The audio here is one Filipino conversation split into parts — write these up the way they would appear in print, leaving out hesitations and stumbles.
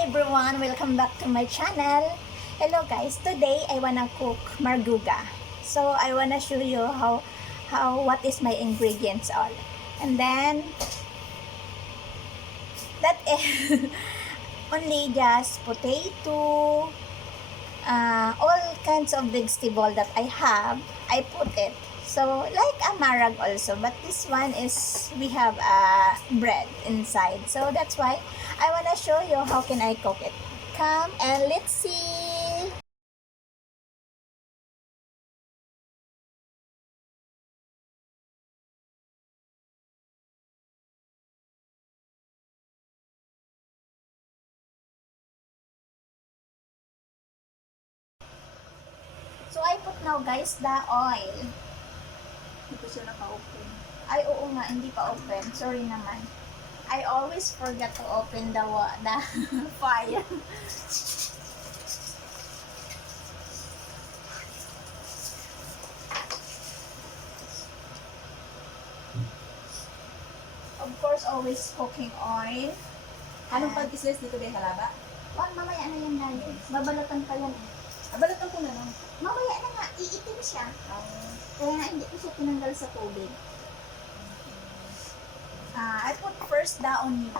everyone, welcome back to my channel. Hello guys, today I wanna cook margoga. So I wanna show you what is my ingredients all. And then that is only just potato, all kinds of vegetable that I have, I put it. So like a marag also, but this one is we have bread inside. So that's why I wanna show you how can I cook it. Come and let's see. So I put now guys the oil. Hindi ko siya naka-open. Ay oo nga, hindi pa open. Sorry naman. I always forget to open the fire. Of course, always cooking oil. Anong pag-slice dito ba halaba? Wag, mamaya na yan natin. Babalatan pa yan eh. Balatan ko na lang. Mamaya na nga, iitim siya. Kaya nga hindi ko siya tinanggal sa tubig. I put first the onion.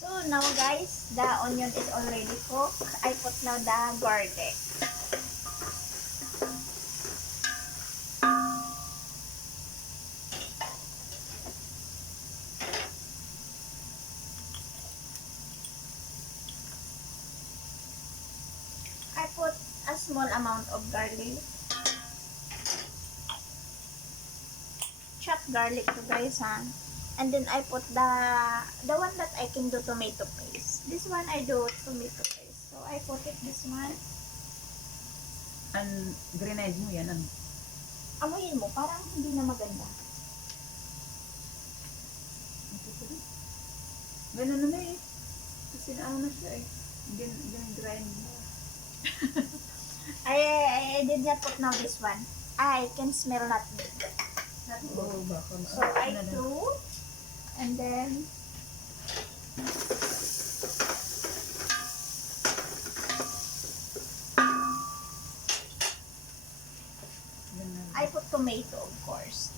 So now guys, the onion is already cooked. I put now the garlic. I put a small amount of garlic. Chopped garlic to guys, ha. And then I put the one that I can do tomato paste. This one I do tomato paste. So I put it this one. Ang grenade mo yan. Amoyin mo, parang hindi na maganda. Ganun na eh. Kasi naano na siya eh. Grind mo. I did not put now this one. I can smell not good. Not good. So I threw, and then I put tomato, of course.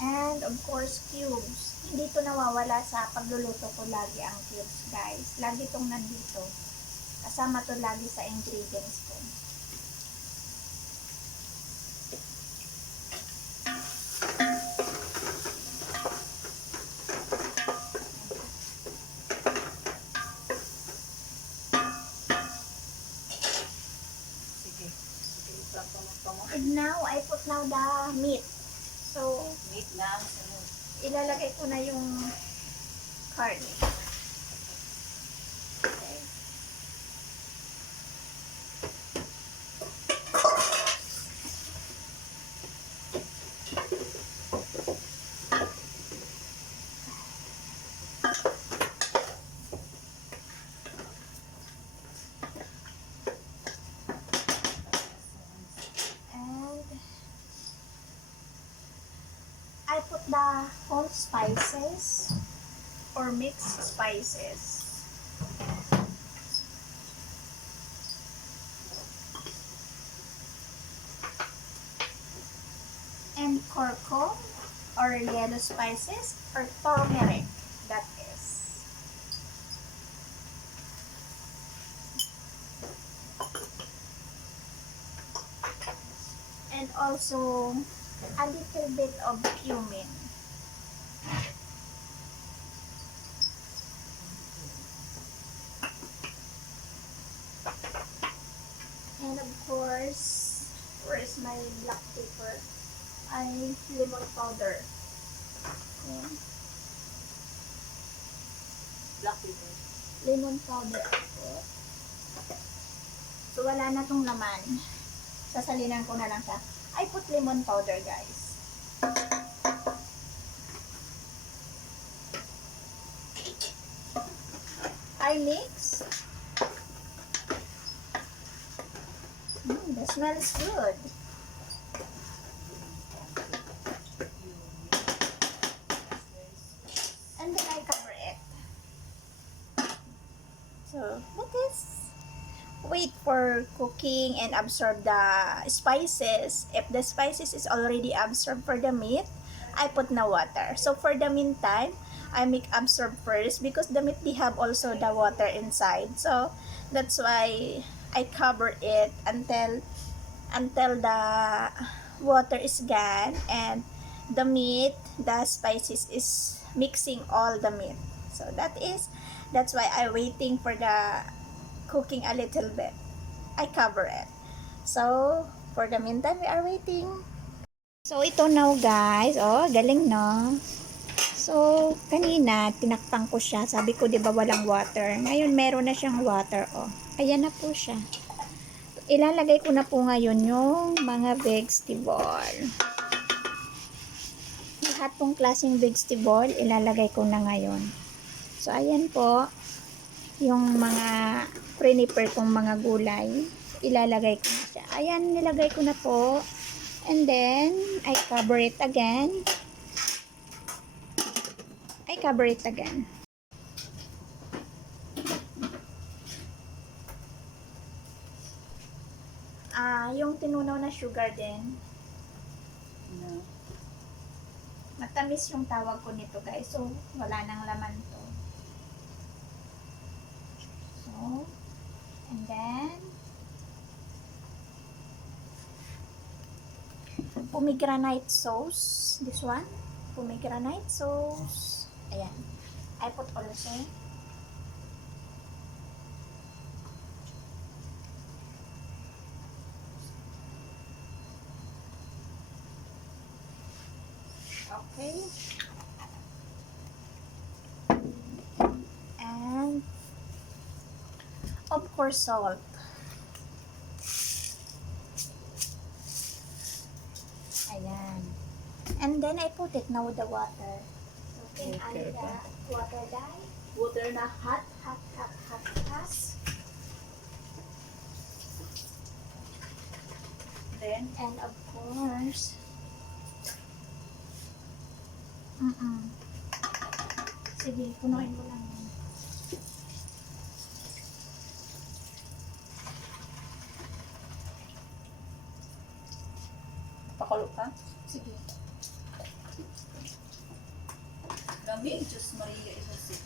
And of course, cubes. Hindi to nawawala sa pagluluto ko lagi ang cubes, guys. Lagi tong nandito. Kasama to lagi sa ingredients ko. Sige. And now, I put now the meat. So, Wait lang. ilalagay ko na yung curry. Okay. And I put the whole spices or mixed spices. And curcum or yellow spices or turmeric, that is. And also a little bit of cumin. And of course, where is my black pepper? Ay, lemon powder. Ayan. Black pepper. lemon powder ako. So, wala na tong laman. Sasalinan ko na lang siya. I put lemon powder, guys. I mix. That smells good. And then I cover it. So, that is. Wait for cooking and absorb the spices. If the spices is already absorbed for the meat, I put na water. So for the meantime, I make absorb first because the meat they have also the water inside. So that's why I cover it until the water is gone and the meat, the spices is mixing all the meat. So that's why I waiting for the cooking a little bit. I cover it. So, for the meantime, we are waiting. So, ito now guys. Oh, galing no? So, kanina, tinakpan ko siya. Sabi ko, di ba walang water? Ngayon, meron na siyang water. Oh, ayan na po siya. Ilalagay ko na po ngayon yung mga vegetable. Lahat pong klaseng vegetable, ilalagay ko na ngayon. So, ayan po. Yung mga prepare kong mga gulay, ilalagay ko na siya. Ayan, nilagay ko na po. And then, I cover it again. Yung tinunaw na sugar din. No. Matamis yung tawag ko nito guys. So, wala nang laman to. So, and then, pomegranate sauce. This one. Pomegranate sauce. Ayan. I put also. Okay. And, of course, salt. Ayan. And then, I put it now with the water. So, can add the water dye. Water na hot. Hot. Then, And, of course, sige, punuin ko lang yun. pakulo ka. Sige. Dami, Diyos Maria, isa si.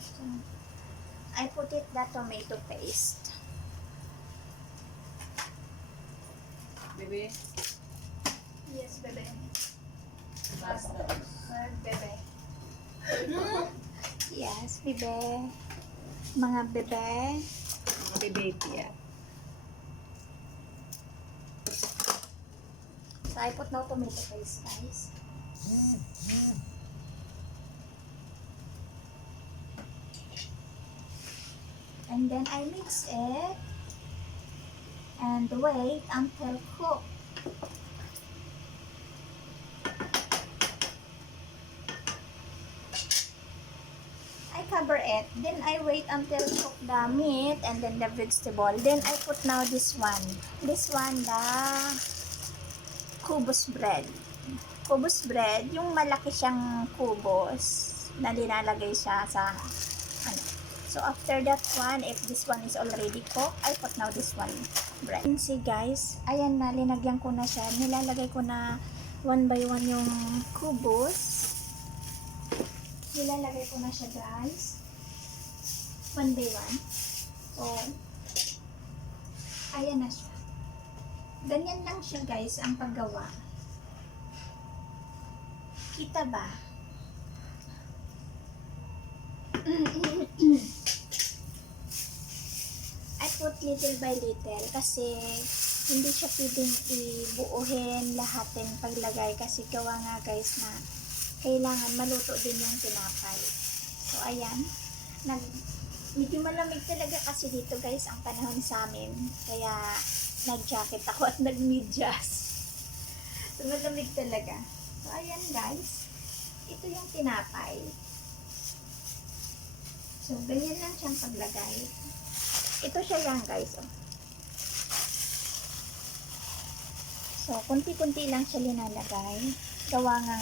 So, I put it the tomato paste. Bebe, Yes, bebe. basta. Bebe. Yes, bebe. Mga bebe. Mga bebe, tiya. So, I put now tomato paste, guys. And then I mix it and wait until cook. I cover it. Then I wait until cook the meat and then the vegetable. Then I put now this one. This one, the kubos bread. Kubos bread, yung malaki siyang kubos na linalagay siya sa ano. So after that one, if this one is already cooked, I put now this one bread. You can see guys, ayan na, linagyan ko na siya. Nilalagay ko na one by one yung kubos. Nilalagay ko na siya guys. One by one. So, ayan na siya. Ganyan lang siya guys ang paggawa. Kita ba? I put little by little kasi hindi siya pwedeng ibuuhin lahatin paglagay kasi gawa nga guys na kailangan maluto din yung tinapay. So ayan, Medyo malamig talaga kasi dito guys ang panahon sa amin. Kaya nag-jacket ako at nag-medyas. So malamig talaga. So ayan guys. Ito yung tinapay. So ganyan lang siyang paglagay. Ito siya yan guys. Oh. So kunti-kunti lang siya linalagay. Gawa nga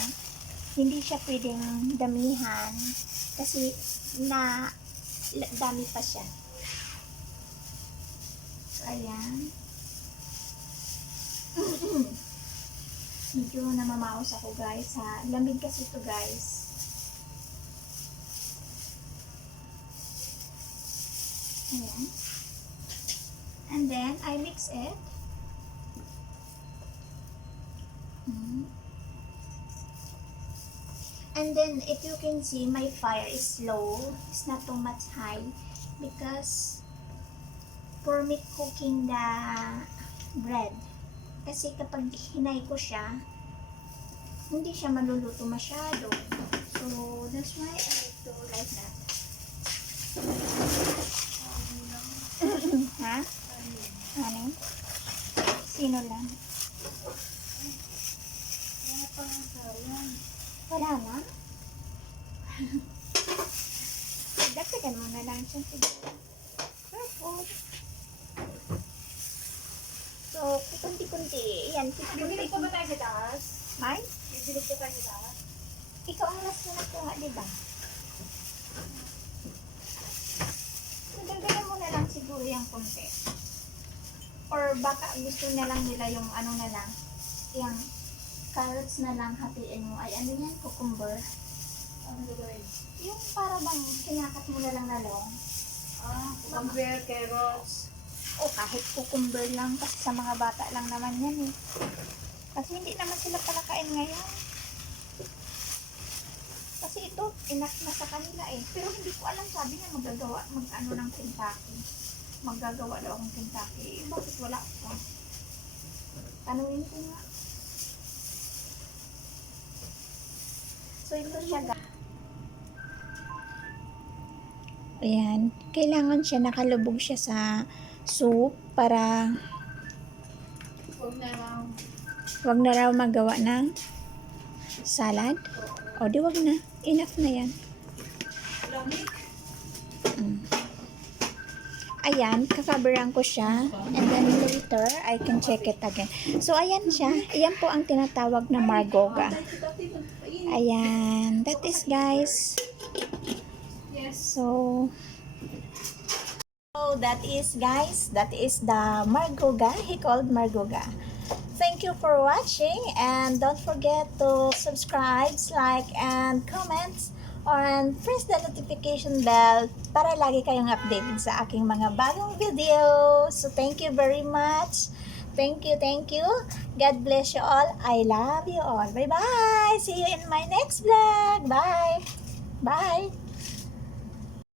hindi siya pwedeng damihan kasi na dami pa siya. So, ayan. Medyo namamaos ako guys ha. Lamig kasi ito guys. Ayan. And then, I mix it. And then, if you can see, my fire is low. It's not too much high. Because, for me cooking the bread, kasi kapag hinay ko siya, hindi siya maluluto masyado. So, that's why I do like that. Ha? Ano? Sino lang? Wala na? Dagdagan mo na lang siya siguro. Perfect. So, kunti-kunti. Yan, Bibilig pa ba tayo sa taas? May? Bibilig pa tayo sa taas? Ikaw ang last na nagkuha, diba? So, dagdagan mo na lang siguro yung kunti. Or baka gusto na lang nila yung ano na lang, yung carrots na lang hatiin mo. Ay, ano yan? Cucumber. Ano gagawin? Yung para bang kinakat mo na lang na long. Cucumber, carrots. O kahit cucumber lang kasi sa mga bata lang naman yan eh. Kasi hindi naman sila palakain ngayon. Kasi ito, inak na sa kanila eh. Pero hindi ko alam, sabi niya magagawa, mag-ano ng Kentucky. Maggagawa daw akong Kentucky. Eh, bakit wala ko? Tanungin ko nga. So, ito siya guys. Ayan. Kailangan siya, nakalubog siya sa soup para Huwag na lang. wag na raw magawa ng salad. O, di wag na. Enough na yan. Lamig. Ayan, kakabaran ko siya. And then later, I can check it again. So, ayan siya. Ayan po ang tinatawag na Margoga. Ayan. That is, guys. Yes. So, that is, guys. That is the Margoga. He called Margoga. Thank you for watching. And don't forget to subscribe, like, and comment. And press the notification bell para lagi kayong updated sa aking mga bagong videos. So, thank you very much. Thank you, thank you. God bless you all. I love you all. Bye-bye. See you in my next vlog. Bye. Bye.